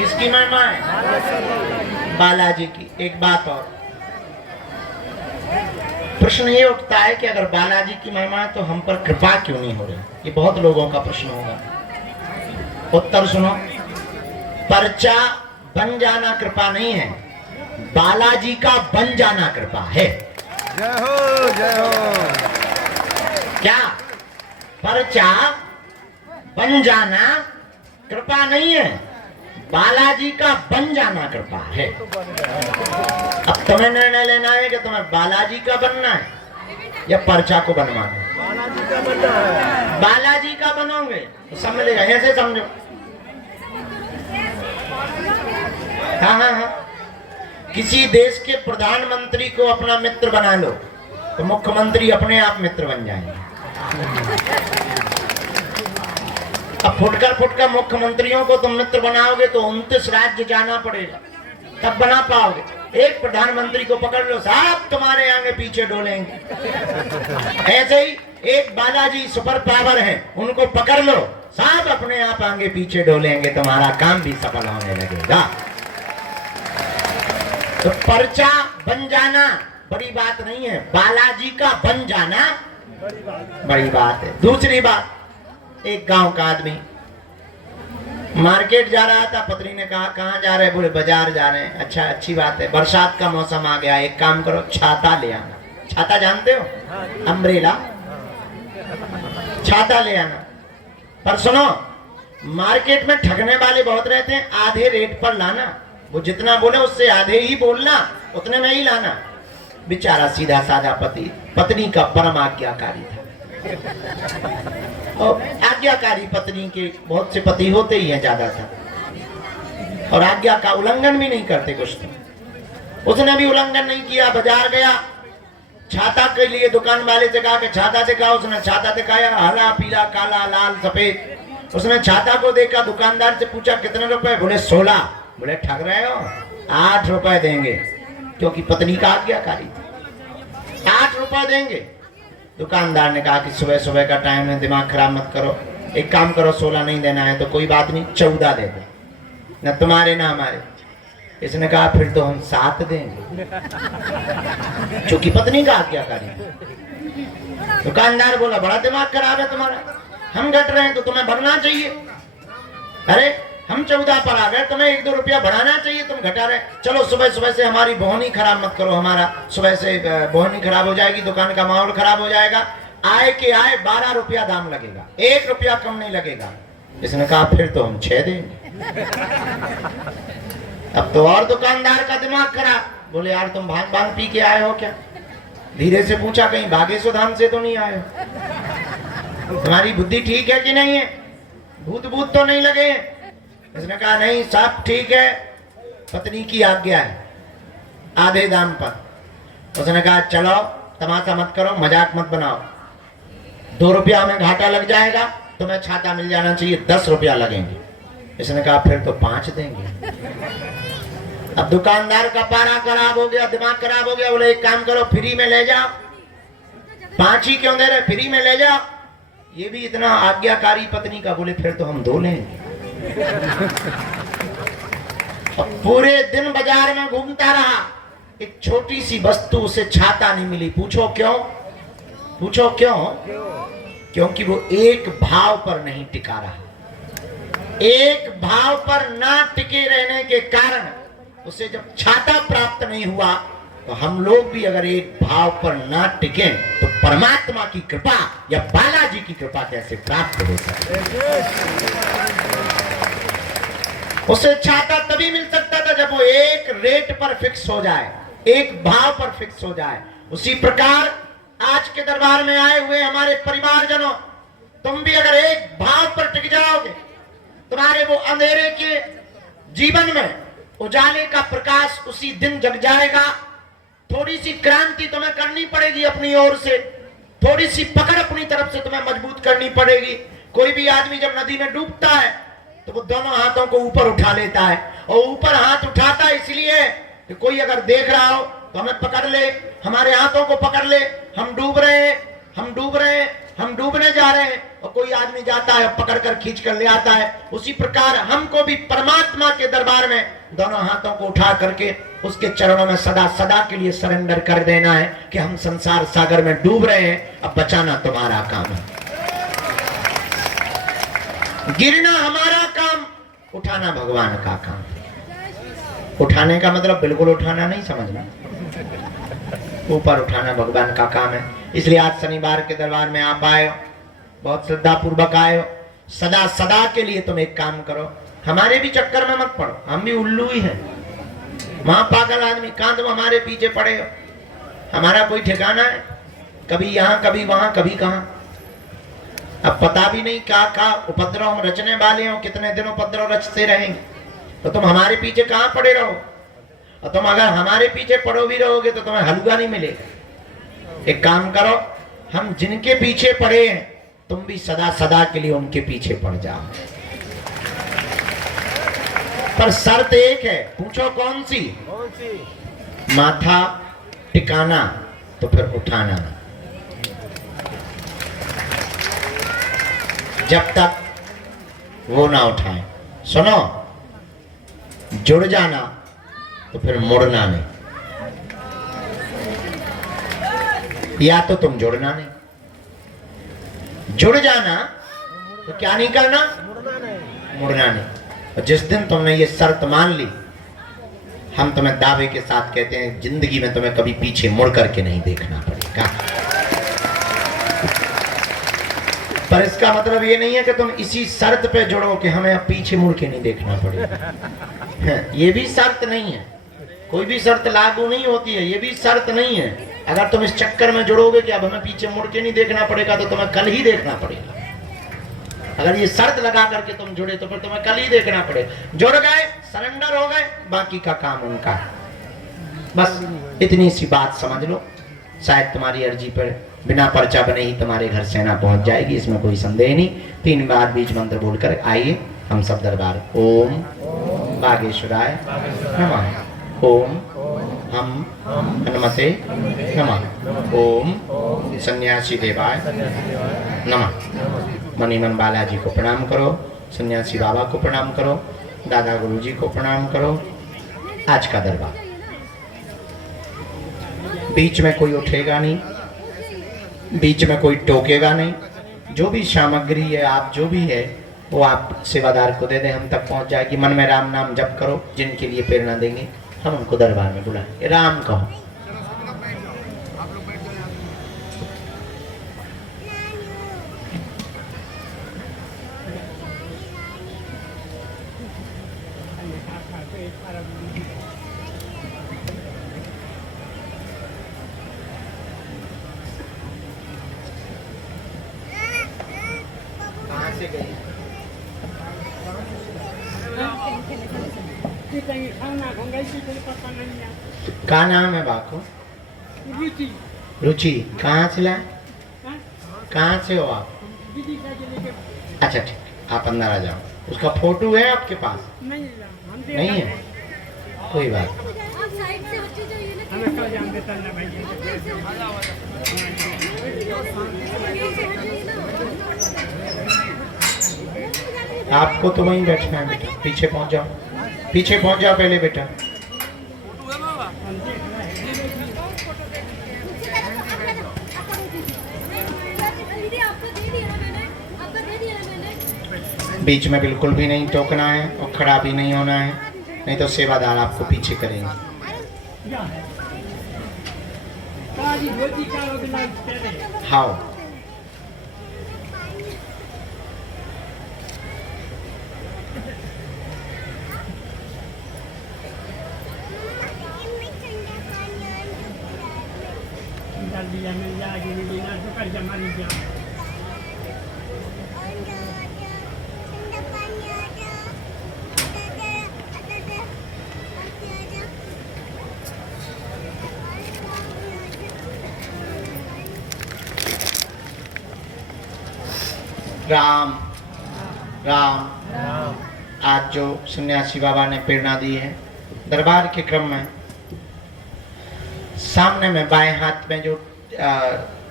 किसकी महिमा है? बालाजी की। एक बात और, प्रश्न ये उठता है कि अगर बालाजी की महिमा है तो हम पर कृपा क्यों नहीं हो रही? ये बहुत लोगों का प्रश्न होगा। उत्तर सुनो, पर्चा बन जाना कृपा नहीं है, बालाजी का बन जाना कृपा है। जय हो जय हो। क्या? पर्चा बन जाना कृपा नहीं है, बालाजी का बन जाना कृपा है। अब तुम्हें निर्णय लेना है कि तुम्हें बालाजी का बनना है या पर्चा को बनवाना है। बालाजी का बनना है। बालाजी का बनोगे तो सब मिलेगा, ऐसे समझो। हाँ हाँ हाँ, किसी देश के प्रधानमंत्री को अपना मित्र बना लो तो मुख्यमंत्री अपने आप मित्र बन जाएंगे। अब फुटकर मुख्यमंत्रियों को तुम मित्र बनाओगे तो 29 राज्य जाना पड़ेगा, तब बना पाओगे। एक प्रधानमंत्री को पकड़ लो, साहब तुम्हारे आगे पीछे डोलेंगे। ऐसे ही एक बालाजी सुपर पावर है, उनको पकड़ लो, साहब अपने आप आगे पीछे डोलेंगे, तुम्हारा काम भी सफल होने लगेगा। तो पर्चा बन जाना बड़ी बात नहीं है, बालाजी का बन जाना बड़ी बात है। दूसरी बात, एक गांव का आदमी मार्केट जा रहा था, पत्नी ने कहा कहाँ जा रहे? बोले बाजार जा रहे हैं। अच्छा, अच्छी बात है, बरसात का मौसम आ गया, एक काम करो छाता ले आना। छाता जानते हो? अम्ब्रेला, छाता ले आना। पर सुनो, मार्केट में ठगने वाले बहुत रहते हैं, आधे रेट पर लाना, वो जितना बोले उससे आधे ही बोलना, उतने में ही लाना। बेचारा सीधा साधा पति, पत्नी का परम आज्ञाकारी था। और आज्ञाकारी पत्नी के बहुत से पति होते ही हैं ज्यादातर, और आज्ञा का उल्लंघन भी नहीं करते कुछ तो। उसने भी उल्लंघन नहीं किया, बाजार गया, छाता के लिए दुकान वाले से कहा कि छाता दिखाओ। उसने छाता दिखाया, हरा पीला काला लाल सफेद। उसने छाता को देखा, दुकानदार से पूछा कितने रुपए? बोले 16। बोले ठग रहे हो, 8 रुपए देंगे, क्योंकि पत्नी का आज्ञाकारी था। 8 रुपए देंगे। दुकानदार ने कहा कि सुबह सुबह का टाइम है, दिमाग खराब मत करो, एक काम करो, 16 नहीं देना है तो कोई बात नहीं, 14 दे दो, न तुम्हारे ना हमारे। इसने कहा फिर तो हम 7 देंगे, क्योंकि पत्नी का आज्ञाकारी। दुकानदार बोला बड़ा दिमाग खराब है तुम्हारा, हम घट रहे हैं तो तुम्हें बढ़ना चाहिए। अरे हम 14 पर आ गए, तुम्हें 1-2 रुपया बढ़ाना चाहिए, तुम घटा रहे। चलो सुबह सुबह से हमारी बोहनी खराब मत करो, हमारा सुबह से बोहनी खराब हो जाएगी, दुकान का माहौल खराब हो जाएगा। आए के आए 12 रुपया दाम लगेगा, 1 रुपया कम नहीं लगेगा। इसने कहा फिर तो हम 6 देंगे। अब तो और दुकानदार का दिमाग खराब, बोले यार तुम भांग पी के आए हो क्या? धीरे से पूछा कहीं बागेश्वर धाम से तो नहीं आए हो? तुम्हारी बुद्धि ठीक है कि नहीं है? भूत तो नहीं लगे? इसने कहा नहीं सब ठीक है, पत्नी की आज्ञा है, आधे दाम पर। उसने कहा चलो तमाशा मत करो, मजाक मत बनाओ, 2 रुपया हमें घाटा लग जाएगा, तुम्हें छाता मिल जाना चाहिए, 10 रुपया लगेंगे। इसने कहा फिर तो 5 देंगे। अब दुकानदार का पारा खराब हो गया, दिमाग खराब हो गया। बोले एक काम करो, फ्री में ले जाओ। 5 ही क्यों दे रहे, फ्री में ले जाओ। ये भी इतना आज्ञाकारी पत्नी का। बोले फिर तो हम 2 लेंगे। पूरे दिन बाजार में घूमता रहा, एक छोटी सी वस्तु उसे छाता नहीं मिली। पूछो क्यों? पूछो क्यों? क्योंकि वो एक भाव पर नहीं टिका रहा। एक भाव पर ना टिके रहने के कारण उसे जब छाता प्राप्त नहीं हुआ, तो हम लोग भी अगर एक भाव पर ना टिके तो परमात्मा की कृपा या बालाजी की कृपा कैसे प्राप्त हो सकती है? उसे छाता तभी मिल सकता था जब वो एक रेट पर फिक्स हो जाए, एक भाव पर फिक्स हो जाए। उसी प्रकार आज के दरबार में आए हुए हमारे परिवारजनों, तुम भी अगर एक भाव पर टिक जाओगे, तुम्हारे वो अंधेरे के जीवन में उजाले का प्रकाश उसी दिन जग जाएगा। थोड़ी सी क्रांति तुम्हें करनी पड़ेगी अपनी ओर से, थोड़ी सी पकड़ अपनी तरफ से तुम्हें मजबूत करनी पड़ेगी। कोई भी आदमी जब नदी में डूबता है तो वो दोनों हाथों को ऊपर उठा लेता है, और ऊपर हाथ उठाता है इसलिए कि कोई अगर देख रहा हो तो हमें पकड़ ले, हमारे हाथों को पकड़ ले, हम डूब रहे हैं। हम डूब रहे हैं, हम डूबने जा रहे हैं, और कोई आदमी जाता है पकड़ कर खींच कर ले आता है। उसी प्रकार हमको भी परमात्मा के दरबार में दोनों हाथों को उठा करके उसके चरणों में सदा सदा के लिए सरेंडर कर देना है कि हम संसार सागर में डूब रहे हैं, अब बचाना तुम्हारा काम है, गिरना हमारा काम, उठाना भगवान का काम। उठाने का मतलब बिल्कुल उठाना नहीं समझना, ऊपर उठाना भगवान का काम है। इसलिए आज शनिवार के दरबार में आप आए हो, बहुत श्रद्धा पूर्वक आए हो। सदा सदा के लिए तुम एक काम करो, हमारे भी चक्कर में मत पड़ो, हम भी उल्लू ही हैं, वहां पागल आदमी, कहां तुम हमारे पीछे पड़े हो? हमारा कोई ठिकाना है? कभी यहाँ कभी वहां कभी कहां, अब पता भी नहीं क्या उपद्रव हम रचने वाले हो, कितने दिन उपद्रव रचते रहेंगे। तो तुम हमारे पीछे कहां पड़े रहो, और तुम अगर हमारे पीछे पड़ो भी रहोगे तो तुम्हें हलवा नहीं मिलेगा। एक काम करो, हम जिनके पीछे पड़े हैं तुम भी सदा सदा के लिए उनके पीछे पड़ जाओ, पर शर्त एक है, पूछो कौन सी? कौन सी? माथा टिकाना, तो फिर उठाना नहीं। जब तक वो ना उठाए, सुनो, जुड़ जाना तो फिर मुड़ना नहीं, या तो तुम जुड़ना नहीं, जुड़ जाना तो क्या नहीं करना, मुड़ना नहीं। मुड़ना नहीं। और जिस दिन तुमने ये शर्त मान ली, हम तुम्हें दावे के साथ कहते हैं जिंदगी में तुम्हें कभी पीछे मुड़ करके नहीं देखना पड़ेगा। पर इसका मतलब ये नहीं है कि तुम इसी शर्त पे जुड़ो कि हमें अब पीछे मुड़ के नहीं देखना पड़ेगा। ये भी शर्त नहीं है, कोई भी शर्त लागू नहीं होती है, ये भी शर्त नहीं है। अगर तुम इस चक्कर में जुड़ोगे कि अब हमें पीछे मुड़ के नहीं देखना पड़ेगा, तो तुम्हें कल ही देखना पड़ेगा। अगर ये शर्त लगा करके तुम जुड़े तो फिर तुम्हें कल ही देखना पड़ेगा। जुड़ गए, सरेंडर हो गए, बाकी का काम उनका। बस इतनी सी बात समझ लो, शायद तुम्हारी अर्जी पर बिना पर्चा बने ही तुम्हारे घर सेना पहुंच जाएगी, इसमें कोई संदेह नहीं। 3 बार बीज मंत्र बोलकर आइए हम सब दरबार। ओम बागेश्वराय नमः, ओम हम हनुमते नमः, ओम सन्यासी देवाय नमः। मणिमन बालाजी को प्रणाम करो, सन्यासी बाबा को प्रणाम करो, दादा गुरुजी को प्रणाम करो। आज का दरबार, बीच में कोई उठेगा नहीं, बीच में कोई टोकेगा नहीं। जो भी सामग्री है, आप जो भी है वो आप सेवादार को दे दें, हम तक पहुंच जाएगी। मन में राम नाम जप करो, जिनके लिए प्रेरणा देंगे हम उनको दरबार में बुलाएं। राम कहो। कहाँ से गई? क्या नाम है बाको? रुचि। कहाँ से लाए? कहाँ से हो आप? अच्छा ठीक, आप अंदर आ जाओ। उसका फोटो है आपके पास? नहीं है, कोई बात। आपको तो वहीं बैठना है बेटा, पीछे पहुंच जाओ, पीछे पहुंच जाओ पहले बेटा। बीच में बिल्कुल भी नहीं टोकना है और खड़ा भी नहीं होना है, नहीं तो सेवादार आपको पीछे करेंगे। हाओ राम राम। आज जो सन्यासी बाबा ने प्रेरणा दी है दरबार के क्रम में, सामने में बाएं हाथ में जो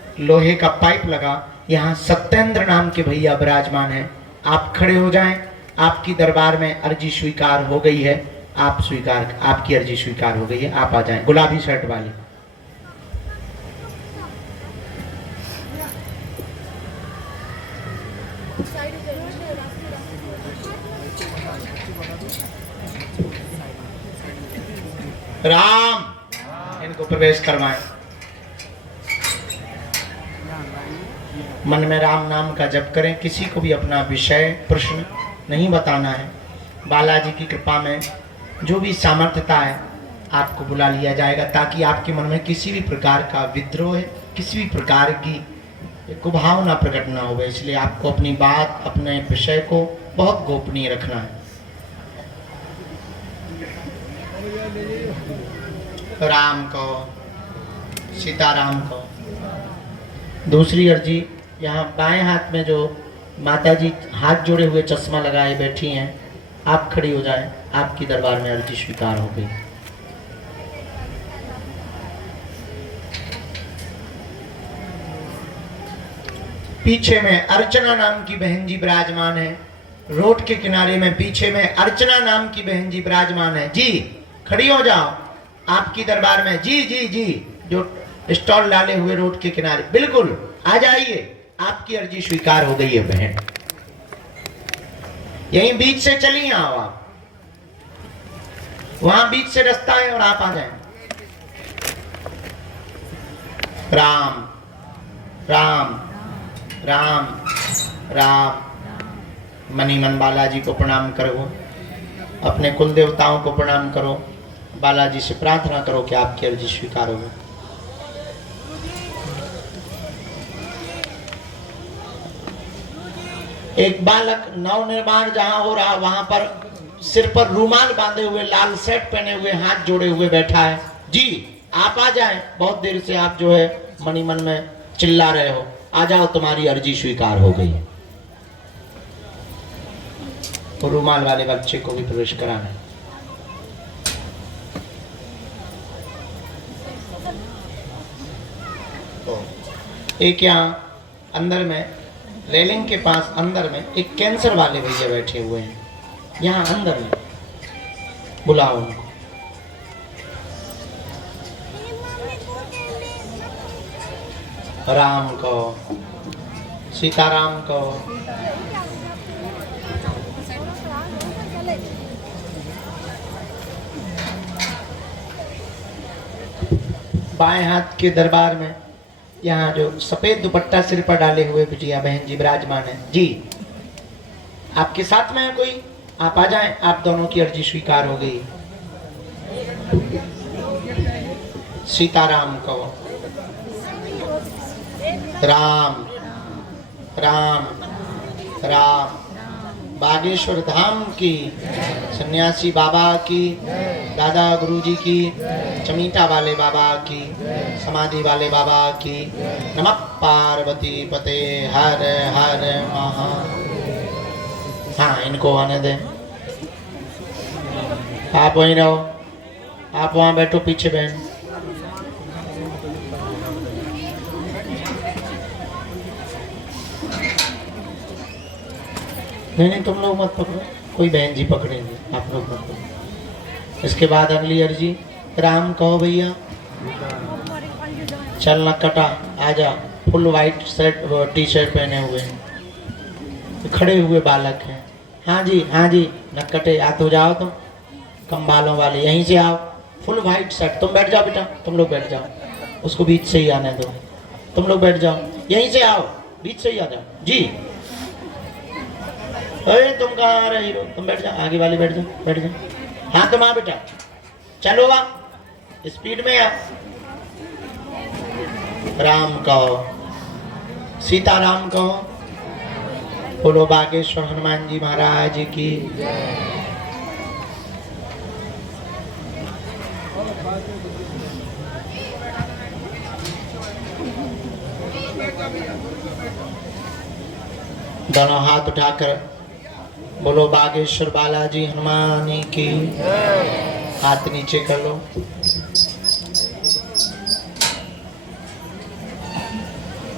लोहे का पाइप लगा। यहाँ सत्येंद्र नाम के भैया विराजमान हैं। आप खड़े हो जाएं। आपकी दरबार में अर्जी स्वीकार हो गई है। आप स्वीकार, आपकी अर्जी स्वीकार हो गई है। आप आ जाएं। गुलाबी शर्ट वाली। राम, इनको प्रवेश करवाएं। मन में राम नाम का जप करें। किसी को भी अपना विषय प्रश्न नहीं बताना है। बालाजी की कृपा में जो भी सामर्थ्यता है आपको बुला लिया जाएगा, ताकि आपके मन में किसी भी प्रकार का विद्रोह है, किसी भी प्रकार की कुभावना प्रकट ना हो। इसलिए आपको अपनी बात, अपने विषय को बहुत गोपनीय रखना है। राम को, सीताराम को। दूसरी अर्जी, यहाँ बाएं हाथ में जो माता जी हाथ जोड़े हुए चश्मा लगाए बैठी हैं, आप खड़ी हो जाएं। आपकी दरबार में अर्जी स्वीकार हो गई। पीछे में अर्चना नाम की बहन जी विराजमान है। रोड के किनारे में पीछे में अर्चना नाम की बहन जी विराजमान है। जी खड़ी हो जाओ। आपकी दरबार में जी जी जी, जो स्टॉल डाले हुए रोड के किनारे, बिल्कुल आ जाइए। आपकी अर्जी स्वीकार हो गई है बहन। यहीं बीच से चली आओ आप। वहां बीच से रास्ता है और आप आ जाएं। राम राम राम राम। मनी मन बालाजी को प्रणाम करो। अपने कुल देवताओं को प्रणाम करो। बालाजी से प्रार्थना करो कि आपकी अर्जी स्वीकार हो। एक बालक नव निर्माण जहां हो रहा, वहां पर सिर पर रूमाल बांधे हुए, लाल शर्ट पहने हुए, हाथ जोड़े हुए बैठा है। जी आप आ जाएं। बहुत देर से आप जो है मनी मन में चिल्ला रहे हो। आ जाओ, तुम्हारी अर्जी स्वीकार हो गई है। तो रूमाल वाले बच्चे को भी प्रवेश कराना है। तो एक यहाँ अंदर में रेलिंग के पास अंदर में एक कैंसर वाले भैया बैठे हुए हैं। यहाँ अंदर में बुलाओ उनको। राम को, सीताराम को। बाएं हाथ के दरबार में यहाँ जो सफेद दुपट्टा सिर पर डाले हुए बिटिया बहन जी विराजमान है। जी आपके साथ में है कोई? आप आ जाएं। आप दोनों की अर्जी स्वीकार हो गई। सीताराम को। राम राम राम। बागेश्वर धाम की, सन्यासी बाबा की, दादा गुरुजी की, चमीटा वाले बाबा की, समाधि वाले बाबा की। नमः पार्वती पते हर हर महा। हाँ, इनको आने दें। आप वहीं रहो। आप वहाँ बैठो पीछे बहन। नहीं, तुम लोग मत पकड़ो, कोई बहन जी पकड़ेंगे, आप लोग मत पकड़ो। इसके बाद अगली अर्जी। राम कहो भैया। चल नक्कटा आजा। Full white shirt T shirt पहने हुए हैं, खड़े हुए बालक हैं। हाँ जी हाँ जी, नक्कटे याद हो जाओ तुम, कम बालों वाले, यहीं से आओ। Full white shirt. तुम बैठ जाओ बेटा, तुम लोग बैठ जाओ। उसको बीच से ही आने दो। तुम लोग बैठ जाओ, यहीं से आओ, बीच से ही आ जाओ। जी अरे तुम कहाँ आ रही हो? तुम बैठ जाओ, आगे वाली बैठ जाओ, बैठ जाओ। हाँ तुम आ बेटा, चलो आ, स्पीड में आ। राम कहो, सीताराम कहो। बोलो बागेश्वर हनुमान जी महाराज की। दोनों हाथ उठाकर बोलो बागेश्वर बालाजी हनुमान की। हाथ नीचे कर लो।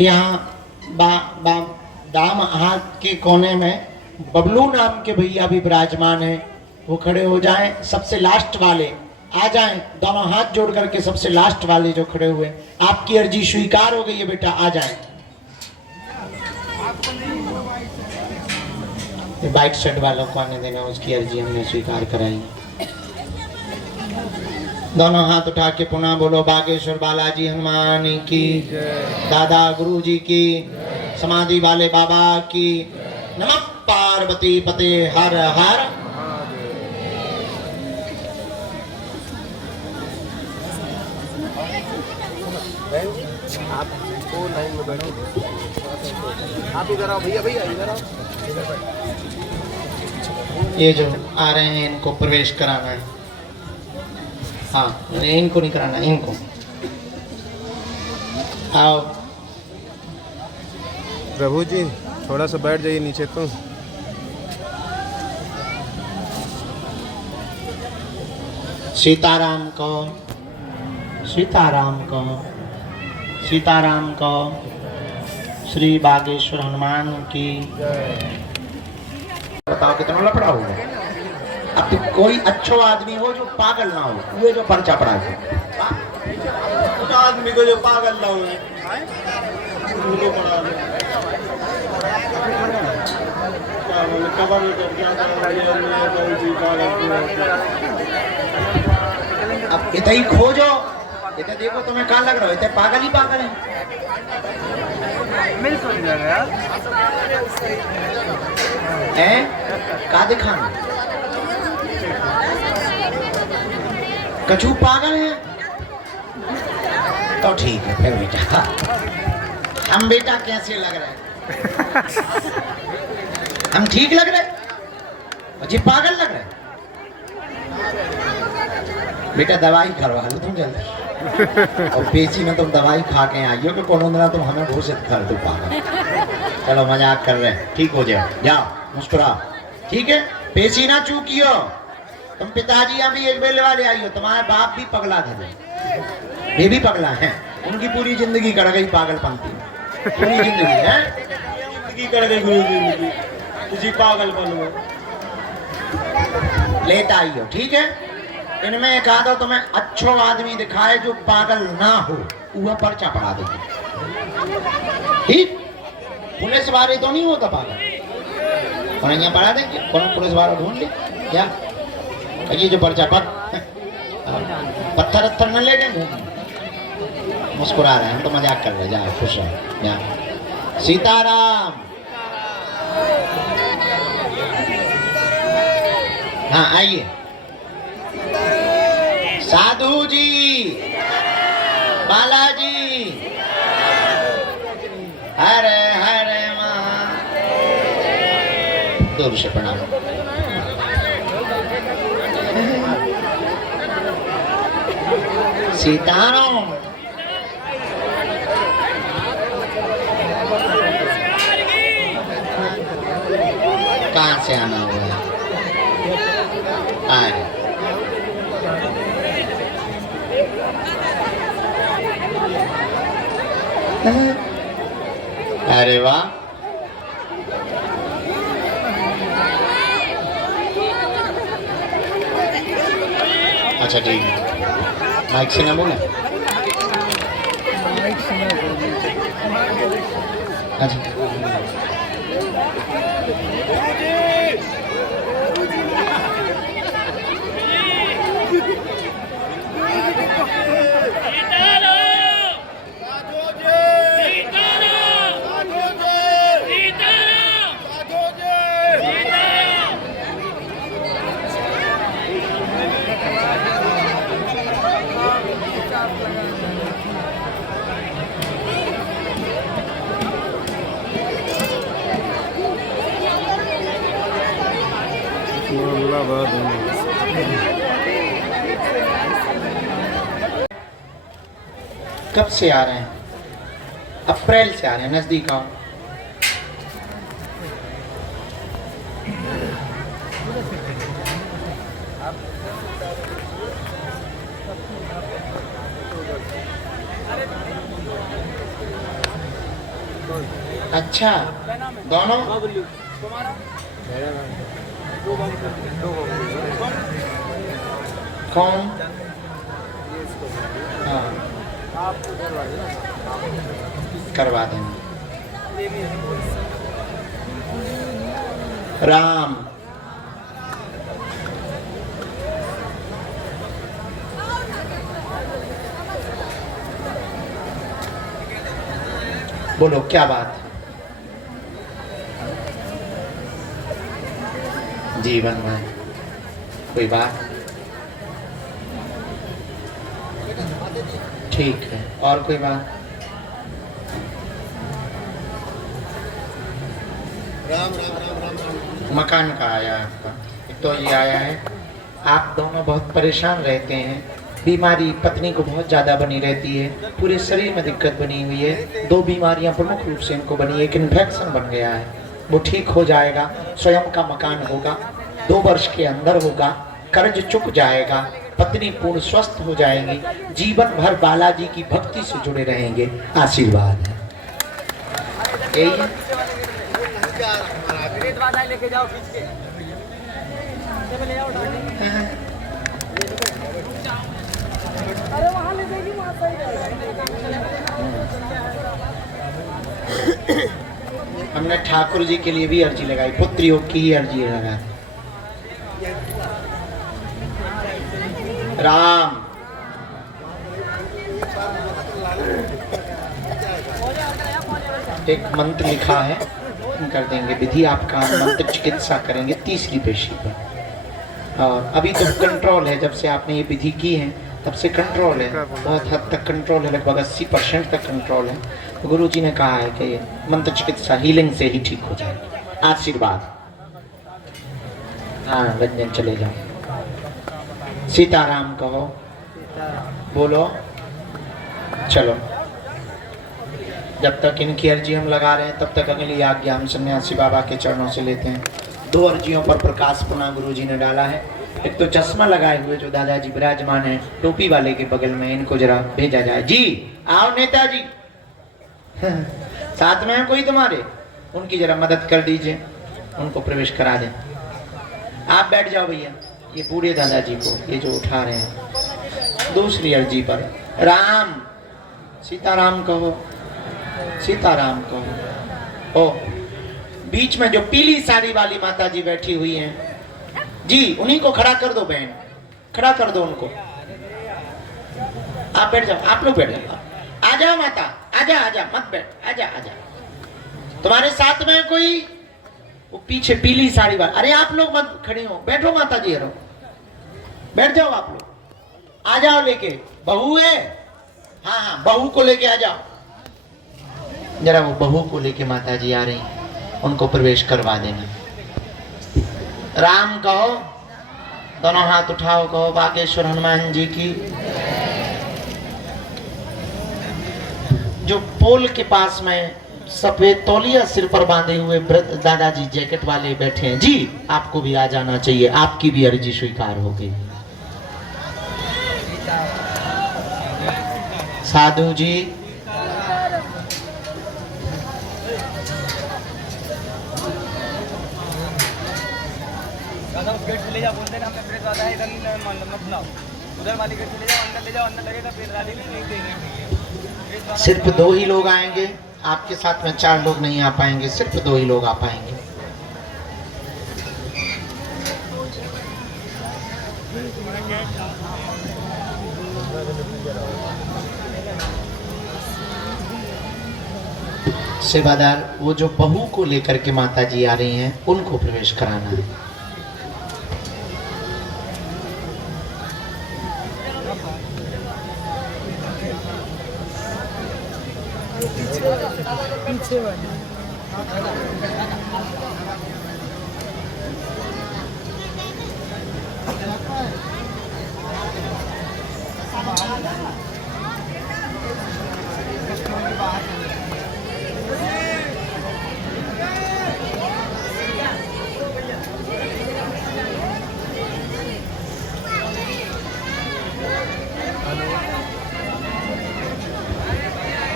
यहाँ दाम हाथ के कोने में बबलू नाम के भैया भी विराजमान है, वो खड़े हो जाएं। सबसे लास्ट वाले आ जाएं, दोनों हाथ जोड़ करके सबसे लास्ट वाले जो खड़े हुए, आपकी अर्जी स्वीकार हो गई है बेटा, आ जाएं। ये बाइक सेट वालों को आने देना, उसकी अर्जी हमने स्वीकार कराई। दोनों हाथ उठा के पुनः बोलो बागेश्वर बालाजी हनुमान की, दादा गुरु जी की, समाधि वाले बाबा की। नमः पार्वती पते हर हर। आप वो लाइन में बैठो, आप इधर आओ भैया, भैया इधर आओ। ये जो आ रहे हैं इनको प्रवेश कराना है। हाँ, इनको नहीं कराना, इनको आओ। प्रभु जी थोड़ा सा बैठ जाइए नीचे तो। सीताराम को, सीताराम को, सीताराम को, श्री बागेश्वर हनुमान की। बताओ कितना लफड़ा होगा। अब तो कोई अच्छो आदमी हो जो पागल ना हो, ये जो पर्चा पड़ा है। उस आदमी को जो पागल ना हो, अब इतना ही खोजो, इतना देखो तुम्हें कहाँ लग रहा हो, इतना पागल ही पागल है। का दिखाना कछू पागल है तो ठीक है फिर बेटा। हम बेटा कैसे लग रहे हैं? हम ठीक लग रहे हैं? जी पागल लग रहे हैं? बेटा दवाई करवा लो तुम जल्दी, और पेशी में तुम दवाई खा के आई हो कि कोनो दिन तुम हमें घोषित कर दो पागल। चलो मजाक कर रहे हैं, ठीक हो जाओ, जाओ मुस्कुराओ, ठीक है। पेशी ना चूकियो। तुम पिताजी यहाँ भी एक बेल वाले आई हो, तुम्हारे बाप भी पगला थे, ये भी पगला है। उनकी पूरी जिंदगी कट गई पागलपंती, पूरी जिंदगी है, जिंदगी कर गई गुरु जी, तुझी पागल बनो। लेट आई हो, ठीक है। इनमें एक आधा तुम्हें अच्छो आदमी दिखाए जो पागल ना हो, वह पर्चा पड़ा देगी, ठीक। पुलिस वाले तो नहीं होता पागल, और यहाँ पढ़ा देंगे, कौन पुलिस वाला ढूंढ ले क्या। ये जो पर्चा पत्थर अत्थर न ले गए, मुस्कुरा रहे हैं, हम तो मजाक कर रहे हैं, जाओ खुश रहो, जाओ। सीताराम। हाँ आइए। साधु जी, बालाजी, हरे हरे दूर से प्रणाम। सीताराम। कहाँ से आना हुआ है? आए। अरे वाह, अच्छा ठीक है, माइक से ना बोले। अच्छा कब से आ रहे हैं? अप्रैल से आ रहे हैं, नजदीक आओ। अच्छा, दोनों कौन? हाँ, करवा देंगे। राम बोलो क्या बात? जीवन में कोई बात? ठीक है, और कोई बात? राम राम राम राम राम। मकान का आया आपका? एक तो ये आया है, आप दोनों बहुत परेशान रहते हैं, बीमारी पत्नी को बहुत ज़्यादा बनी रहती है, पूरे शरीर में दिक्कत बनी हुई है, 2 बीमारियां प्रमुख रूप से इनको बनी है, एक इन्फेक्शन बन गया है, वो ठीक हो जाएगा, स्वयं का मकान होगा, 2 वर्ष के अंदर होगा, कर्ज चुक जाएगा, पत्नी पूर्ण स्वस्थ हो जाएंगी, जीवन भर बालाजी की भक्ति से जुड़े रहेंगे। आशीर्वाद है यही है। लेके जाओ खींच के। अरे वहाँ ले जाएगी माता ही। हमने ठाकुर जी के लिए भी अर्जी लगाई, पुत्री योग की ही अर्जी लगाई। राम एक मंत्र लिखा है, कर देंगे विधि, आपका मंत्र चिकित्सा करेंगे 3री पेशी पर। और अभी तो कंट्रोल है, जब से आपने ये विधि की है तब से कंट्रोल है, बहुत हद तक कंट्रोल है, लगभग 80% तक कंट्रोल है। तो गुरु जी ने कहा है कि मंत्र चिकित्सा हीलिंग से ही ठीक हो जाएगी। आशीर्वाद। हाँ रंजन चले जाओ। सीताराम कहो, बोलो। चलो, जब तक इनकी अर्जी हम लगा रहे हैं तब तक अगली आज्ञा हम सन्यासी बाबा के चरणों से लेते हैं। 2 अर्जियों पर प्रकाश पुनः गुरु जी ने डाला है। एक तो चश्मा लगाए हुए जो दादाजी विराजमान है टोपी वाले के बगल में, इनको जरा भेजा जाए। जी आओ नेताजी। साथ में है कोई तुम्हारे? उनकी जरा मदद कर दीजिए, उनको प्रवेश करा दें। आप बैठ जाओ भैया, ये बूढ़े दादाजी को ये जो उठा रहे हैं। 2री अर्जी पर राम, सीताराम कहो, सीताराम कहो। ओ बीच में जो पीली साड़ी वाली माता जी बैठी हुई हैं, जी उन्हीं को खड़ा कर दो बहन, खड़ा कर दो उनको। आप बैठ जाओ, आप लोग बैठ जाओ। आ जाओ माता, आजा आजा, मत बैठ, आजा आजा। तुम्हारे साथ में कोई? वो पीछे पीली साड़ी वाला। अरे आप लोग मत खड़े हो, बैठो माता जी, हरो बैठ जाओ आप लोग। आ जाओ लेके, बहू है? हाँ हाँ, बहू को लेके आ जाओ। जरा वो बहू को लेके माता जी आ रही हैं, उनको प्रवेश करवा देना। राम कहो, दोनों हाथ उठाओ, कहो बागेश्वर हनुमान जी की। जो पोल के पास में सफेद तौलिया सिर पर बांधे हुए दादाजी जैकेट वाले बैठे हैं, जी आपको भी आ जाना चाहिए, आपकी भी अर्जी स्वीकार हो गई। साधु जी गेट से ले जाओ, बोलते हैं हमने प्रेस वाला है, इधर मत लाओ, उधर वाली गेट से ले जाओ, अंदर ले जाओ, अंदर लगेगा प्रेस वाली नहीं देंगे। सिर्फ 2 ही लोग आएंगे, आपके साथ में 4 लोग नहीं आ पाएंगे, सिर्फ 2 ही लोग आ पाएंगे। सेवादार वो जो बहू को लेकर के माता जी आ रही हैं, उनको प्रवेश कराना है। पीछे वाली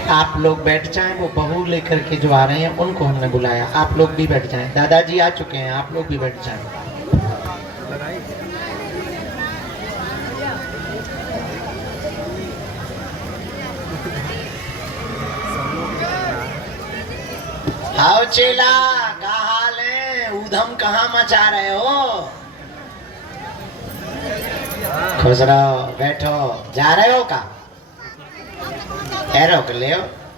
आप लोग बैठ जाएं, वो बहू लेकर के जो आ रहे हैं उनको हमने बुलाया, आप लोग भी बैठ जाएं। दादाजी आ चुके हैं, आप लोग भी बैठ जाएं। हाओ चेला, क्या हाल है? ऊधम कहाँ मचा रहे हो? खुश रहो, बैठो। जा रहे हो का? एरो कर ले हो।